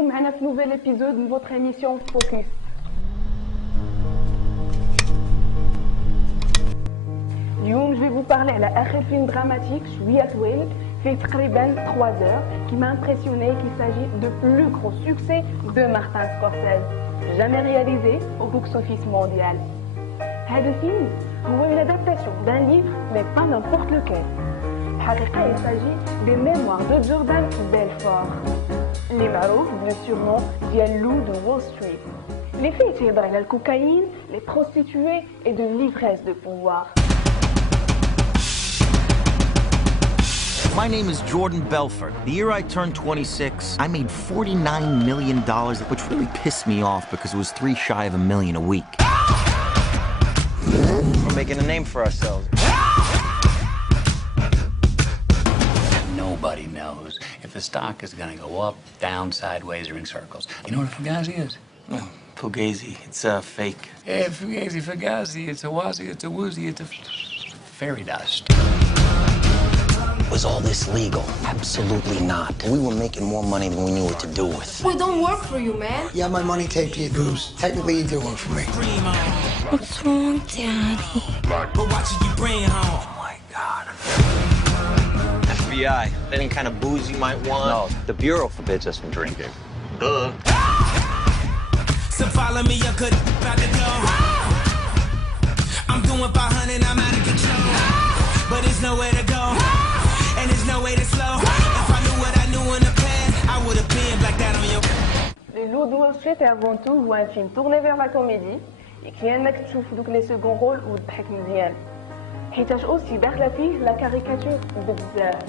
بكم معنا في nouvel épisode de votre émission Focus. اليوم je vais vous parler على آخر فيلم دراماتيك شوية طويل fait تقريبا 3 heures qui m'a impressionné qu'il s'agit de plus gros succès de Martin Scorsese jamais réalisé au box-office mondial. هذا الفيلم هو une adaptation d'un livre mais pas n'importe lequel. الحقيقة il s'agit des mémoires de Jordan Belfort اللي معروف بالsurnom ديال loup de Wall Street. Les faits تيهضر على الكوكايين, les prostituées et de l'ivresse de pouvoir. My name is Jordan Belfort. The year I turned 26, I made $49 million, which really pissed me off because it was 3 shy of $1 million a week. We're making a name for ourselves. Nobody knows if the stock is going to go up, down, sideways, or in circles. You know what a Fugazi is? Oh, Fugazi. It's fake. Yeah, Fugazi, Fugazi. It's a wazi, it's a woozy, it's a fairy dust. Was all this legal? Absolutely not. We were making more money than we knew what to do with. We don't work for you, man. You have my money taped to your boobs. Technically, you do work for me. What's wrong, Daddy? But watching you bring home. Oh my God. FBI. Any kind of booze you might want? No, the Bureau forbids us from drinking. Duh. So follow me, I could about to go. I'm doing 500, I'm out of control. But there's nowhere to go. And there's no way to slow. If I knew what I knew in the past, I would have been like that on your. Le Loup de Wall Street est avant tout un film tourné vers la comédie et qui انك تشوف دوك les second rôles وتضحك مزيان حيتاش اوسي داخله فيه لا كاريكاتور بزاف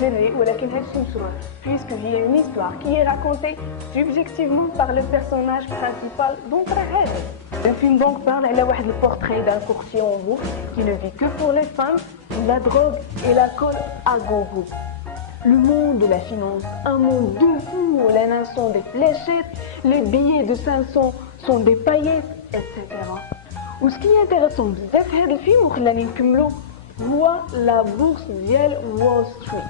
جري ولكن هادشي مشروع puisque هي une histoire qui est racontée subjectivement par le personnage principal donc Rahel. Le film donc parle على واحد le portrait d'un courtier en bourse qui ne vit que pour les femmes, la drogue et l'alcool à gogo. Le monde de la finance, un monde de fou où les nains sont des fléchettes, les billets de 500 sont des paillettes, etc. Ou ce qui est intéressant بزاف في هذا الفيلم وخلاني نكملو هو la bourse ديال Wall Street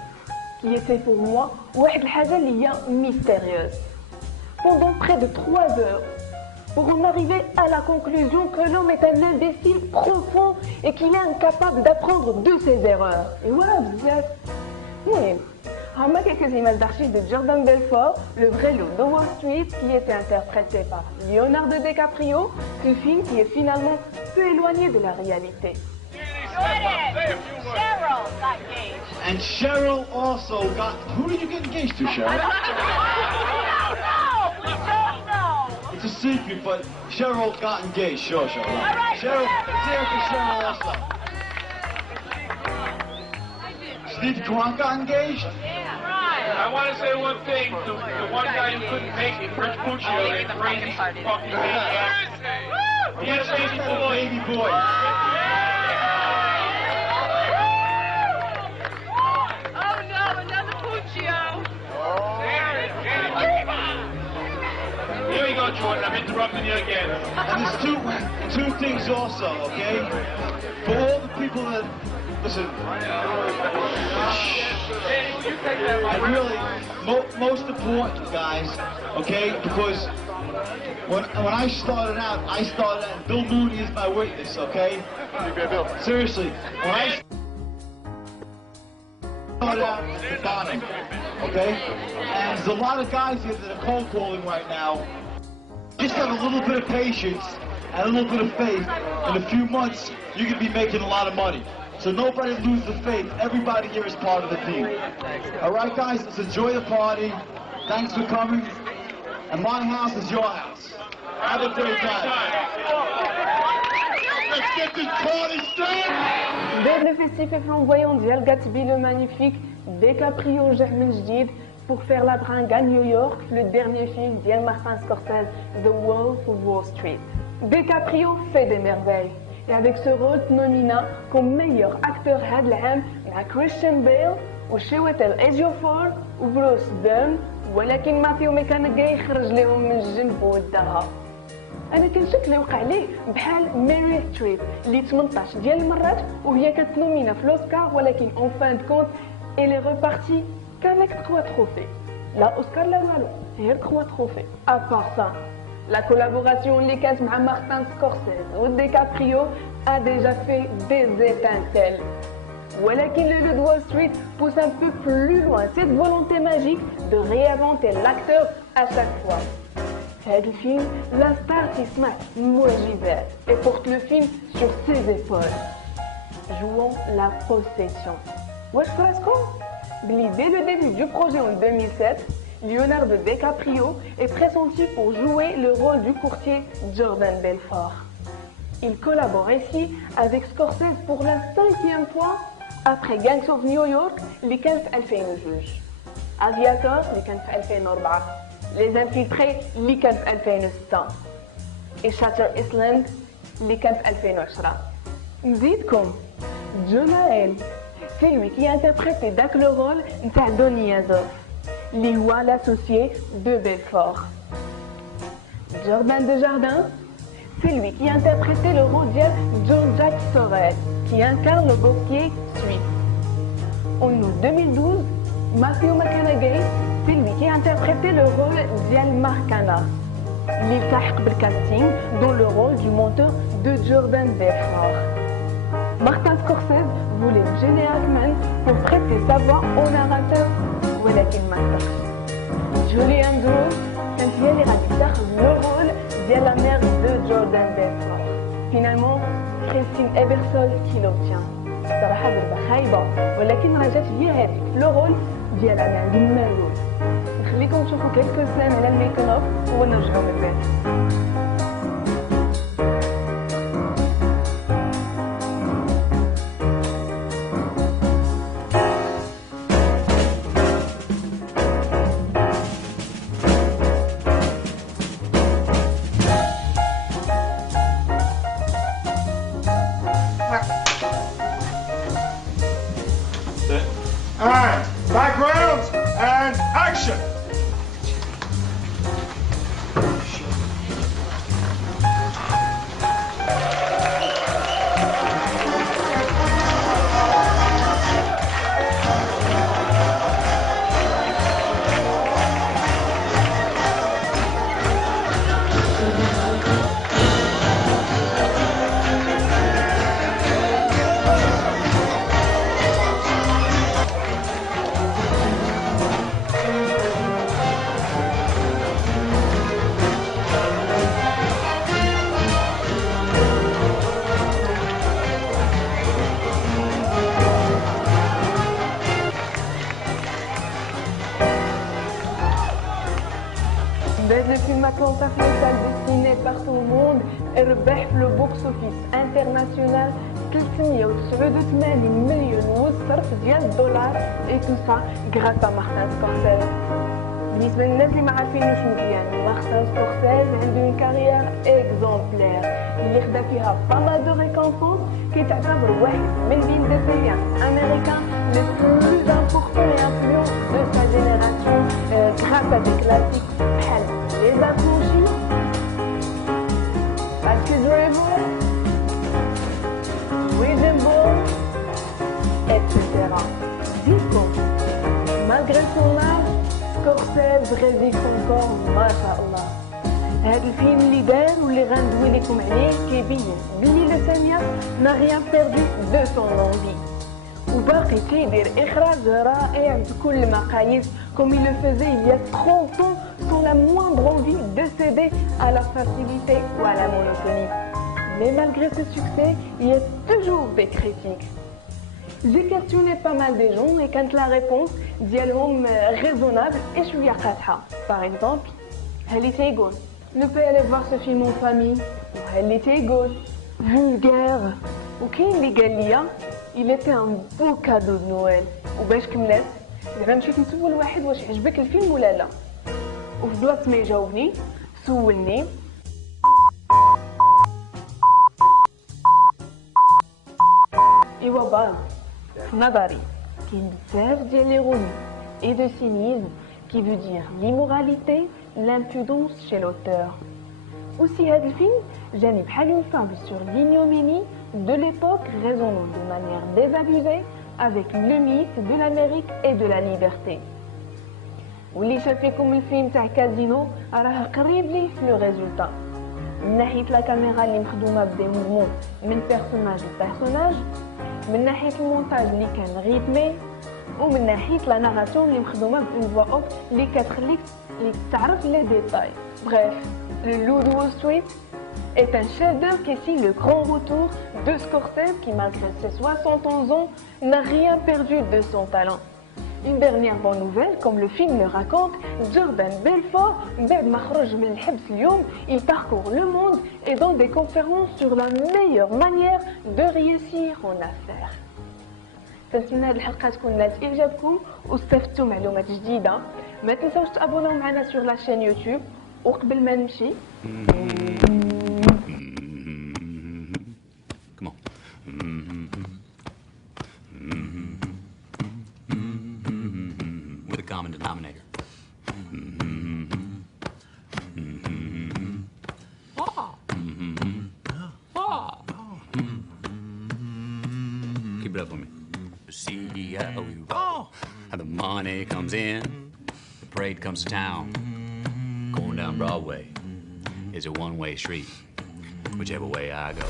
qui était pour moi واحد الحاجة اللي هي mystérieuse. Pendant près de 3 heures pour en arriver à la conclusion que l'homme est un imbécile profond et qu'il est incapable d'apprendre de ses erreurs. Et voilà بزاف. المهم هما quelques images d'archives de Jordan Belfort, le vrai loup de Wall Street, qui était interprété par Leonardo DiCaprio, ce film qui est finalement peu éloigné de la réalité. Cheryl got engaged. And Cheryl also got. Who did you get engaged to, Cheryl? No, we don't know. It's a secret, but Cheryl got engaged. Sure, Cheryl. All right, Cheryl, let's hear it for Cheryl also. Steve Kwan got engaged? I want to say one thing. The one guy who couldn't make it, Rich Puccio, that crazy fucking maniac. He had a baby boy. Baby boy. Oh no, another Puccio. Here we go, Jordan. I'm interrupting you again. And there's two things also, okay? For all the people that listen. And really, most important, guys, okay? Because when I started out, and Bill Mooney is my witness, okay? Seriously, when I started out at the bottom, okay? And there's a lot of guys here that are cold calling right now. Just have a little bit of patience and a little bit of faith. In a few months, you can be making a lot of money. So nobody lose the faith. Everybody here is part of the team. All right, guys, let's enjoy the party. Thanks for coming. And my house is your house. Have a great time. Let's get this party started. بعد le festif et flamboyant ديال Gatsby le magnifique, DiCaprio جا من جديد pour faire la bringue à New York, le dernier film ديال Martin Scorsese, The Wolf of Wall Street. DiCaprio fait des merveilles. Et avec ce rôle nominant comme meilleur acteur هاد العام مع Christian Bale وشويتل إيجيوفور وبروس ديرن ولكن ماثيو ميكانيغي يخرج لهم من الجنب وداها. انا كنشك اللي وقع ليه بحال ميريل ستريب اللي 18 ديال المرات وهي كتنومينا في l'Oscar ولكن en fin de compte elle est repartie qu'avec 3 trophées. لا اوسكار لا والو غير 3 trophées. À part ça, la collaboration اللي كانت مع مارتن سكورسيز وديكابريو a déjà fait des étincelles. ولكن le loup de Wall Street pousse un peu plus loin cette volonté magique de réinventer l'acteur à chaque fois. Dans le film, la star تسمع معجزات et porte le film sur ses épaules. Jouons la possession. واش فراسكم بلي dès le début du projet en 2007, Leonardo DiCaprio est pressenti pour jouer le rôle du courtier Jordan Belfort. Il collabore ainsi avec Scorsese pour la 5e fois après Gangs of New York اللي كان في 2002, Aviator اللي كان في 2004, Les Infiltrés اللي كان في 2006 et Shutter Island اللي كان في 2010. نزيدكم جونايل c'est lui qui a interprété le rôle de Donny Yazov, اللي هو l'associé de Belfort. Jordan Desjardins, c'est lui qui a interprété le rôle de Jean-Jacques Sorel, qui incarne le banquier suisse. En août 2012, Matthew McConaughey, c'est lui qui a interprété le rôle d'Al Marcana. Il iltahaq بالcasting dans le rôle du monteur de Jordan Belfort. Martin Scorsese voulait Gene Hackman pour prêter sa voix au narrateur, ولكن ما قدرش. Julie Andrews كانت هي اللي غادي تاخذ le rôle ديال la mère de Jordan Belfort. Finalement, Christine Ebersol qui l'obtient. صراحة ضربة خايبة ولكن رجعت هي هذيك le rôle ديال la mère ديال مالول. نخليكم تشوفوا quelques scènes على الميك اب ونرجعوا من بعد. And backgrounds and action. Le film Atlanta في les salles de ciné partout au monde ربح في le box office international 389 مليون وصرف ديال الدولار et tout ça grâce à Martin Scorsese. بالنسبة للناس اللي ما عارفينوش مزيان, مارتن سكورسيز عنده une carrière exemplaire اللي خدا فيها pas mal de récompenses, كيتعتبر واحد من بين des cinéastes américains les plus importants et influents de sa génération grâce à des classiques بحال Les Affranchis, Taxi Driver, Raging Bull, etc. Dites-moi, malgré son âge, Scorsese résiste encore, mashallah. هذا الفيلم اللي دار واللي غندوي لكم عليه كيبين بلي le cinéaste n'a rien perdu de son envie. وباقي تيدير إخراج رائع بكل المقاييس comme il le faisait il y a 30 ans sans la moindre envie de céder à la facilité ou à la monotonie. Mais malgré ce succès, il y a toujours des critiques. J'ai questionné pas mal des gens et quand la réponse ديالهم raisonnable et شوية قاطعة. Par exemple, اللي تيقول ne pas aller voir ce film en famille, واللي تيقول vulgaire, وكاين اللي قال لي il était un beau cadeau de Noël. وباش كملت زعما مشيت نسول واحد واش عجبك الفيلم ولا لا, وفي بلاصه ما يجاوبني سولني ايوا باز في نظري كاين بزاف ديال ليروني et de cynisme qui veut dire l'immoralité, l'impudence chez l'auteur. Aussi هذا الفيلم جاني بحال une fable sur l'ignominie de l'époque résonnant de manière désabusée avec le mythe de l'Amérique et de la liberté. واللي شاف فيكم الفيلم تاع كازينو راه قريب ليه في لو ريزولطا من ناحيه لا كاميرا اللي مخدومه بدي موفمون من بيرسوناج لبيرسوناج، من ناحيه المونتاج اللي كان ريتمي، ومن ناحيه لا ناراسيون اللي مخدومه بون فوا اوف اللي كتخليك تعرف لي ديتاي. Bref, Le Loup de Wall Street est un chef-d'œuvre qui signe le grand retour de Scorsese qui, malgré ses 71 ans, n'a rien perdu de son talent. Une dernière bonne nouvelle, comme le film le raconte, Jordan Belfort, بعد ما خرج من الحبس اليوم, il parcourt le monde et donne des conférences sur la meilleure manière de réussir en affaires. تنتمنى هذه الحلقه تكون نالت اعجابكم واستفدتوا معلومات جديده. ما تنساوش تابوناو معنا sur la chaîne YouTube. وقبل ما نمشي Come on. With a common denominator. Keep it up for me. CEO. How the money comes in, the parade comes to town. Going down Broadway is a one-way street, whichever way I go.